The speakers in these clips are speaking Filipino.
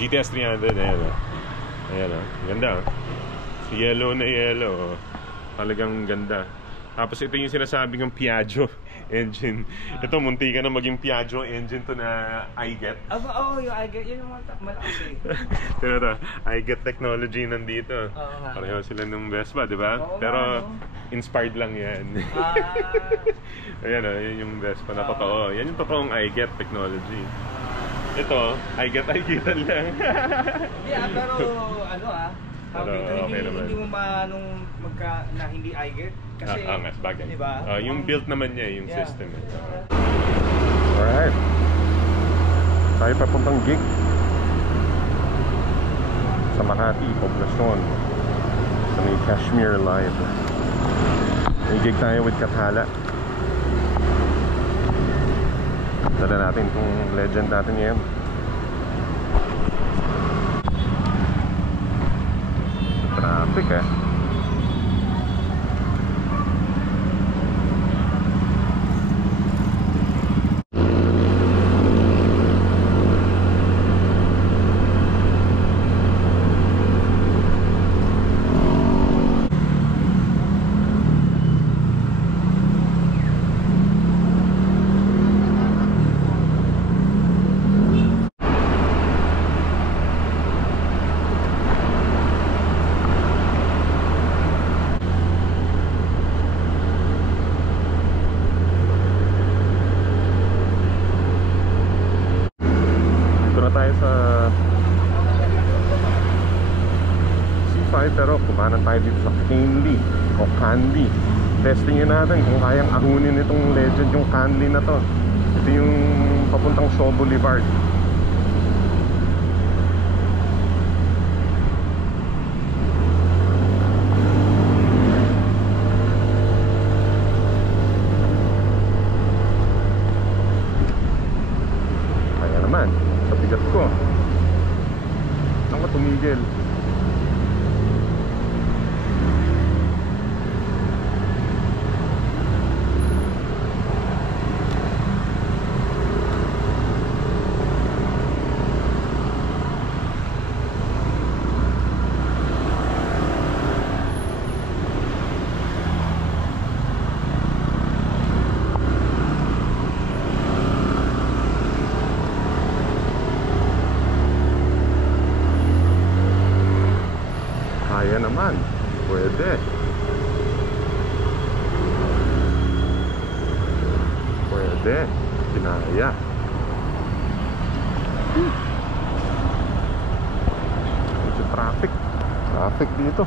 GTS 300, ayan o. Ayan o, ganda o. Yellow na yellow, talagang ganda. Tapos ito yung sinasabi ng Piaggio engine. Ito, munti ka na maging Piaggio engine to na iGet. Oo, yung iGet, yun yung malakas eh. Pero iGet technology nandito. Oo. Pareho sila ng Vespa, di ba? Pero inspired lang yan. Ayan o, yun yung Vespa na totoo. Yan yung totoong iGet technology. Ito, iGet-iGetan lang. Pero okay naman. Hindi mo na hindi iGet kasi bagay. Diba? Yung built naman niya, yung system. Alright. Tayo papuntang gig sa Makati, Poblacion, sa may Kashmir Live. May gig tayo with Kathala. Dala natin itong legend natin ngayon. Traffic eh. Pero kumanan tayo dito sa Candy o Candy. Testingin natin kung kayang ahunin itong legend yung Candy na to. Ito yung papuntang Shaw Boulevard. Kaya naman, sa bigat ko. Saan ka tumigil? Naman, pwede. Pwede. Kinaya. Ito traffic. Traffic dito.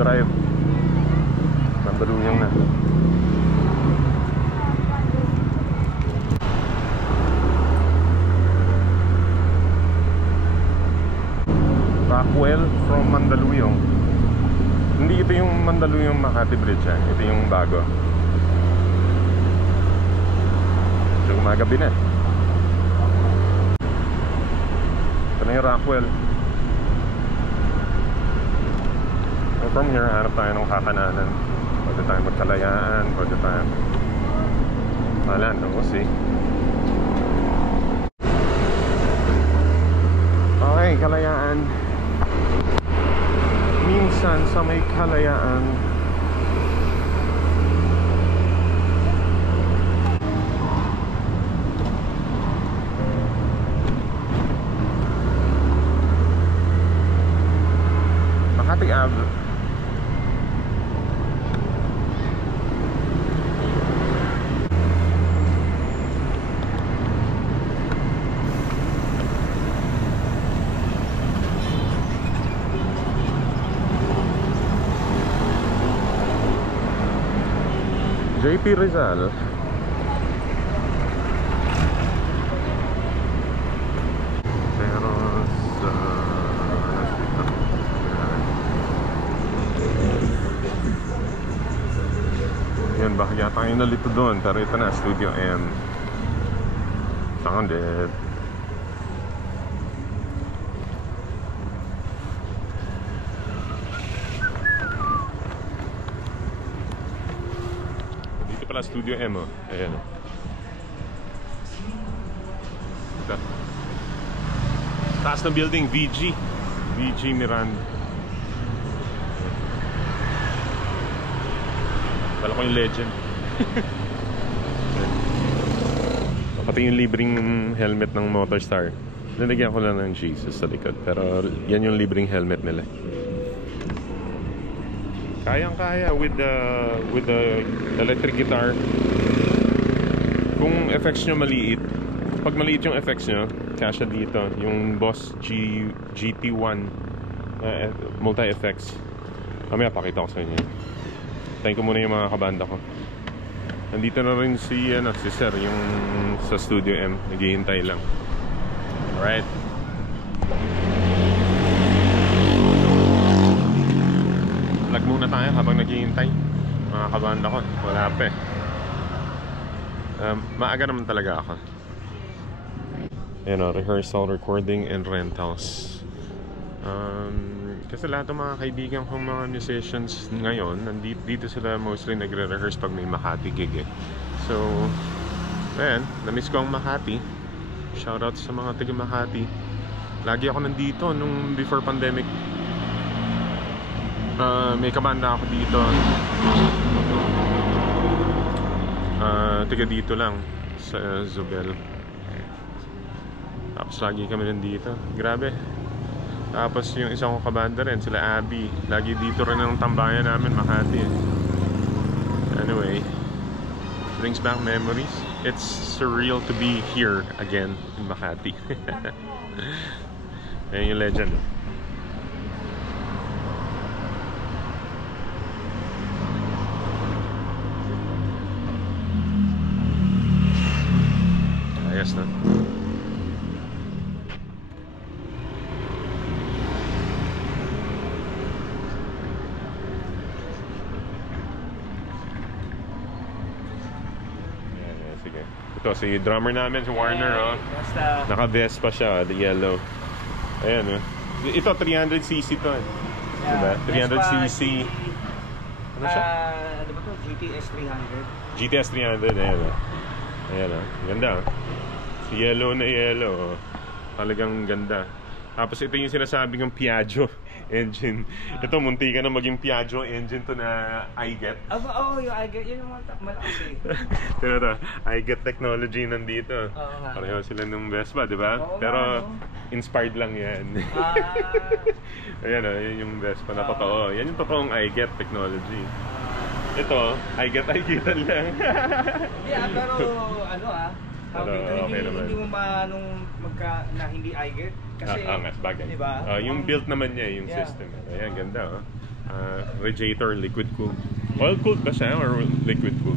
Drive Mandaluyong na. Rockwell from Mandaluyong. Hindi ito yung Mandaluyong Makati Bridge eh. Ito yung bago. So gumagabi na. Ito na yung Rockwell. From here, hanap tayo ng kakananan. Pwede tayo magkalayaan, pwede tayo... Wala, no? We'll see. Kalayaan. Minsan sa may Kalayaan. Makati Ave. JP Rizal. Pero sa yan, bahagya tayo nalito doon. Pero ito na, Studio M. Found it. Pala Studio M, oh. Ayan, oh. Ito. Taas ng building, VG Miranda. Wala ko yung legend. Pati yung libreng helmet ng Motorstar. Nalagyan ko lang ng Jesus sa likod. Pero yan yung libreng helmet nila. Kayang-kaya with the electric guitar. Kung effects nyo maliit, pag maliit yung effects nyo, kasya dito yung Boss GT1 multi-effects. Mamaya pakita ko sa inyo. Tayin ko muna yung mga kabanda ko. Nandito na rin si Sir yung sa Studio M. Naghihintay lang. Alright. Vlog muna tayo habang naghihintay. Mga kabanda ko, wala pa eh. Maaga naman talaga ako. Ayan o, rehearsal, recording, and rentals. Kasi lahat ng mga kaibigan kong mga musicians ngayon, dito sila mostly nagre-rehearse pag may Makati gig eh. So, ayan, na-miss ko ang Makati. Shoutout sa mga taga Makati. Lagi ako nandito nung before pandemic. May kabanda ako dito. Tiga dito lang sa Zobel. Tapos lagi kami nandito. Grabe. Tapos yung isang kong kabanda rin, sila Abby. Lagi dito rin ang tambayan namin, Makati. Anyway, brings back memories. It's surreal to be here again in Makati. Ayan yung legend. Ayos na. Sige. Ito si drummer namin, si Warner, oh. Naka-vest pa siya, the yellow. Ayan, oh. Ito 300cc to. Diba? 300cc. Ano siya? Ano ba to? GTS 300. GTS 300, ayan, oh. Ayan, oh. Ganda, oh. Si yellow na yellow, oh. Talagang ganda. Tapos ito yung sinasabi ng Piaggio engine. Ito, munti ka na maging Piaggio engine to na iGet. Oo, yung iGet, yun yung malakas eh. Pero ito, iGet technology nandito. Oo nga. Pareho sila ng Vespa, di ba? Oo, pero ano? inspired lang yan. Ayan, oh, yun yung Vespa na totoo. Yan yung totoong iGet technology. Ito, iGet-iGetan lang. Hindi pero ano Pero okay naman. Hindi mo na hindi iGet. Kasi, bagay. diba? Yung built naman niya, yung system. Ayan, ganda, oh. Radiator, liquid cooled. Oil cooled ba siya or liquid cooled?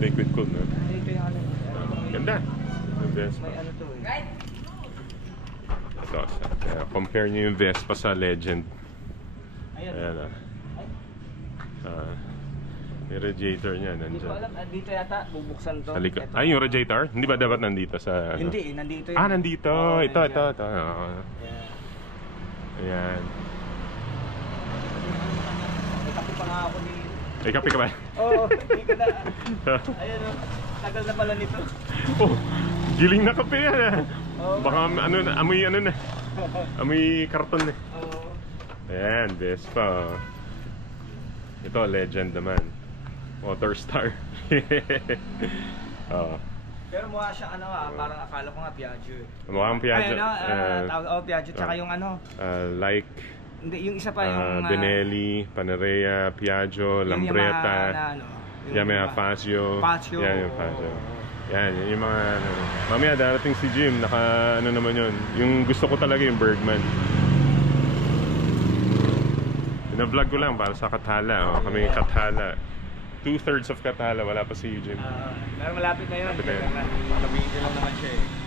Liquid cooled, no? Ito yung ano. Ganda. Vespa. May ano to eh. Ito, compare niyo yung Vespa sa Legend. Ayan. Ayan, may radiator niya, Hindi ko nandyan. alam, dito yata, bubuksan to. Sa likod. Ay, yung radiator? Hindi ba dapat nandito sa... ano? Hindi, nandito yun. Nandito. Oo, Ito. nandiyan. Ayan. May kape pa nga ako dito. May kape ka ba? Oo, hindi ka na. Ayan o, tagal na pala nito. Oh, giling na kape yan, ah. Oo. Baka amoy ano na. Amoy karton eh. Oo. Ayan, Vespa. Ito, legend naman. Motorstar. Oh. Pero mukha siyang ano parang akala ko nga Piaggio eh. Mukhang Piaggio. Tawag Piaggio, tsaka yung ano. Like Hindi, yung isa pa yung Benelli, Panarea, Piaggio, yung Lambretta, Yamaha na, ano, yung Yamaha iba. Fazio. Fazio. Yan yung Fazio. Yan, yun yung mga ano. Mamaya darating si Jim, naka ano naman yun. Yung gusto ko talaga yung Bergman. Pina-vlog ko lang para sa Kathala. Oh. Kami yung Kathala. 2/3 of Kathala, wala pa si Jim. Pero malapit na yun. Malapit na yun. Kabigil lang naman siya eh.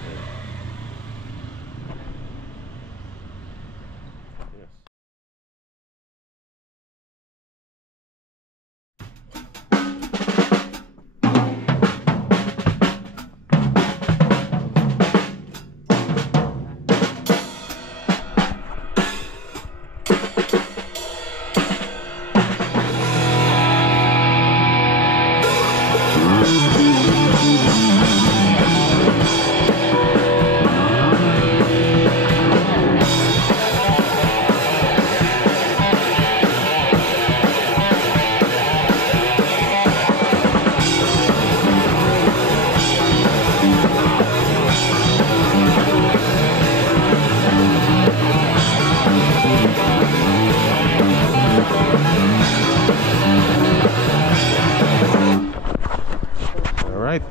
Alright,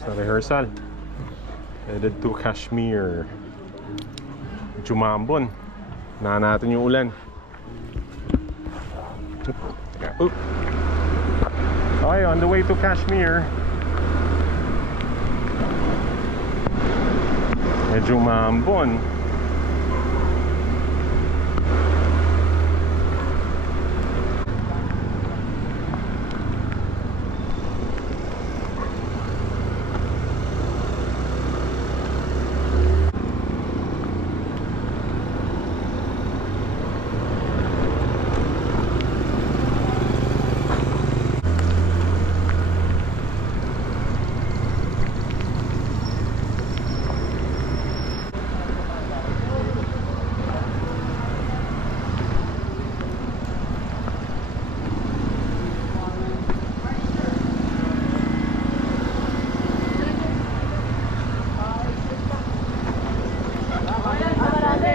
sa rehearsal, headed to Kashmir. Jumambon. Na natin yung ulan. Okay, on the way to Kashmir. Medyo maambon.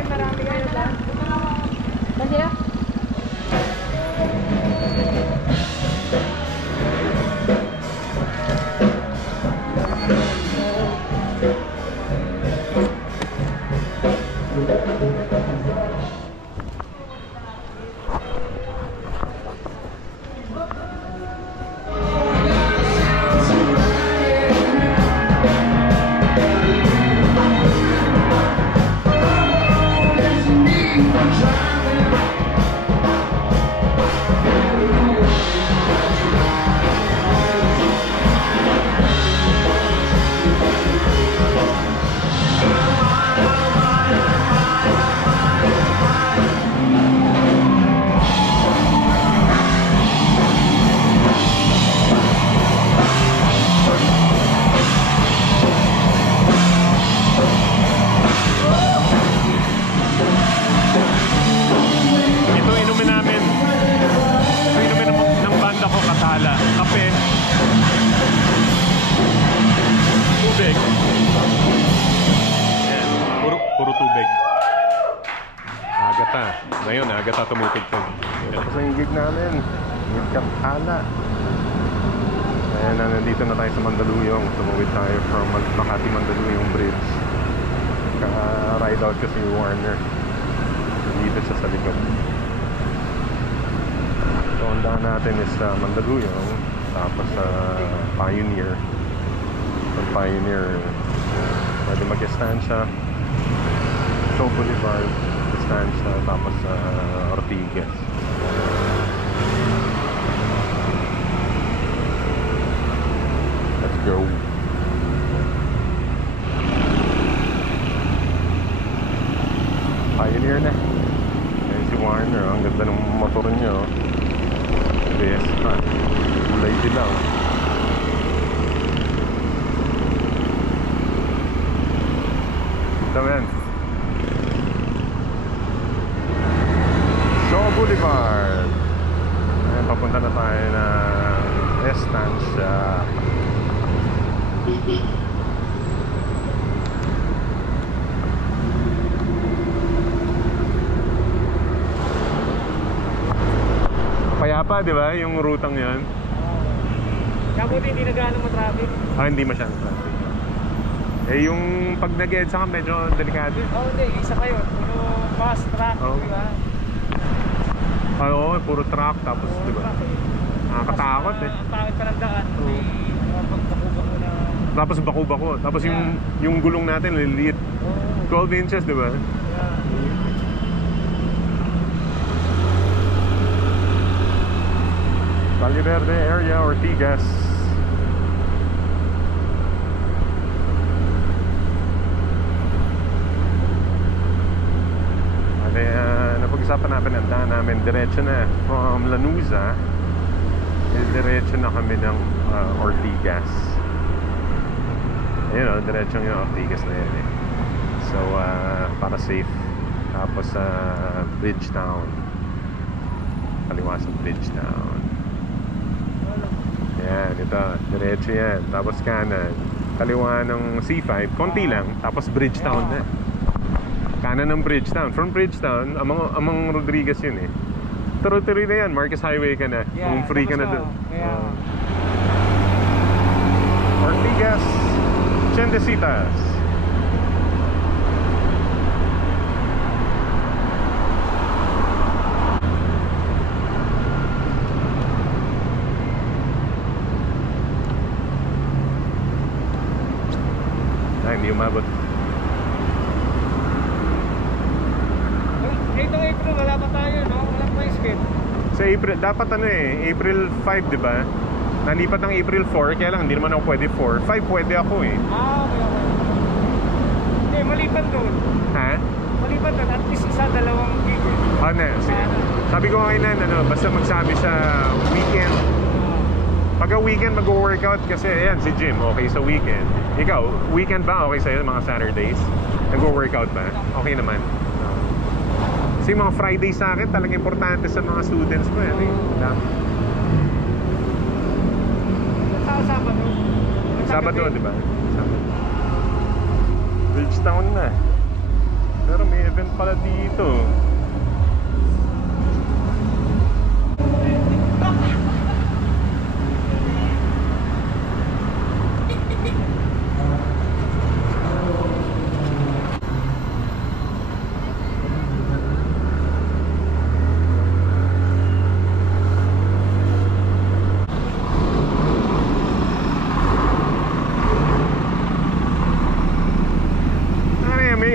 Marami kayo lang. Masira? Ngayon, agad tumutugtog. Tapos yung gig namin, gig Kathala. Ayan na, nandito na tayo sa Mandaluyong. Tumuwid tayo from Makati Mandaluyong Bridge. Ka-ride out kasi Warner. Dito siya sa likod. So, ang daan natin is Mandaluyong. Tapos Pioneer. From Pioneer, pwede mag-estancia. So, Boulevard. Estancia, tapos Ortigas. Let's go. Pioneer na. Ayan si Warner, ang ganda ng motor niya. Vespa. Kulay dilaw. Ito man. Boulevard. Ayan, papunta na tayo ng Estancia. Payapa, di ba? Yung rutang yan. Kabuti hindi na gaano matraffic. Hindi masyadong traffic. Eh, yung pag nag-EDSA ka, medyo delikado. Hindi. Isa kayo. Puro fast track. Oo. Diba? Oo, puro truck. Tapos, di ba? Nakakatakot eh. Ang pangit pa ng daan. Oo. Pagbakuba na. Tapos bako-bako. Tapos yung gulong natin, liliit. 12 inches, di ba? Valle Verde area, Ortigas. Napag-usapan namin ang daan namin. Diretso na from Lanuza. Diretso na kami ng Ortigas. Ayun o, diretso yung Ortigas na yan eh. So, para safe. Tapos sa Bridgetown. Kaliwa sa Bridgetown. Yan, ito. Diretso yan. Tapos kanan. Kaliwa ng C5. Konti lang. Tapos Bridgetown na. Kanan ng Bridgetown. From Bridgetown, amang Rodriguez yun eh. Tuloy-tuloy na yan. Marcos Highway ka na. Kung free ka na doon. Ortigas, Chendesitas. Hindi umabot. Itong April, wala pa tayo, no? Walang price kit. Sa April, dapat April 5, di ba? Nalipat ng April 4, kaya lang hindi naman ako pwede 4. 5 pwede ako eh. Okay. Hindi, maliban doon. Ha? Maliban doon, at least isa, dalawang gig. Sige. Sabi ko ngayon basta magsabi sa weekend. Pagka weekend mag-workout kasi ayan, si Jim, okay sa weekend. Ikaw, weekend ba okay sa'yo, mga Saturdays? Nag-workout ba? Okay naman. Kasi mga Fridays sa akin, talagang importante sa mga students ko yan eh. Sabado, di ba? Bridgetown na. Pero may event pala dito.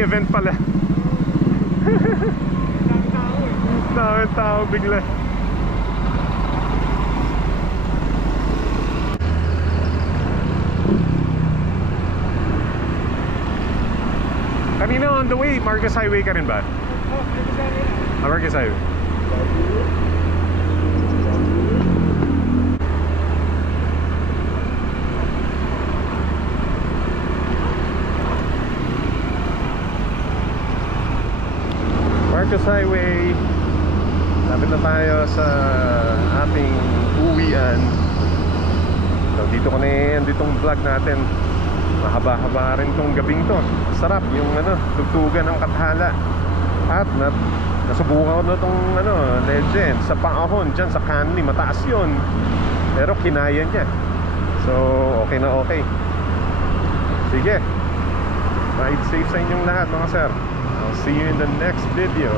Event pala. Daming tao bigla. Kanina on the way, Marcos Highway ka rin ba? Marcos Highway. Marcos Highway. Lapit na tayo sa ating uwian. So dito ko na ditong vlog natin. Mahaba-haba rin tong gabing to. Sarap yung tugtugan ng Kathala. At nasubukan ko na tong Legend sa Paahon dyan sa Canley. Mataas yun, pero kinaya niya. So okay na okay. Sige, ride safe sa inyong lahat mga sir. I'll see you in the next video.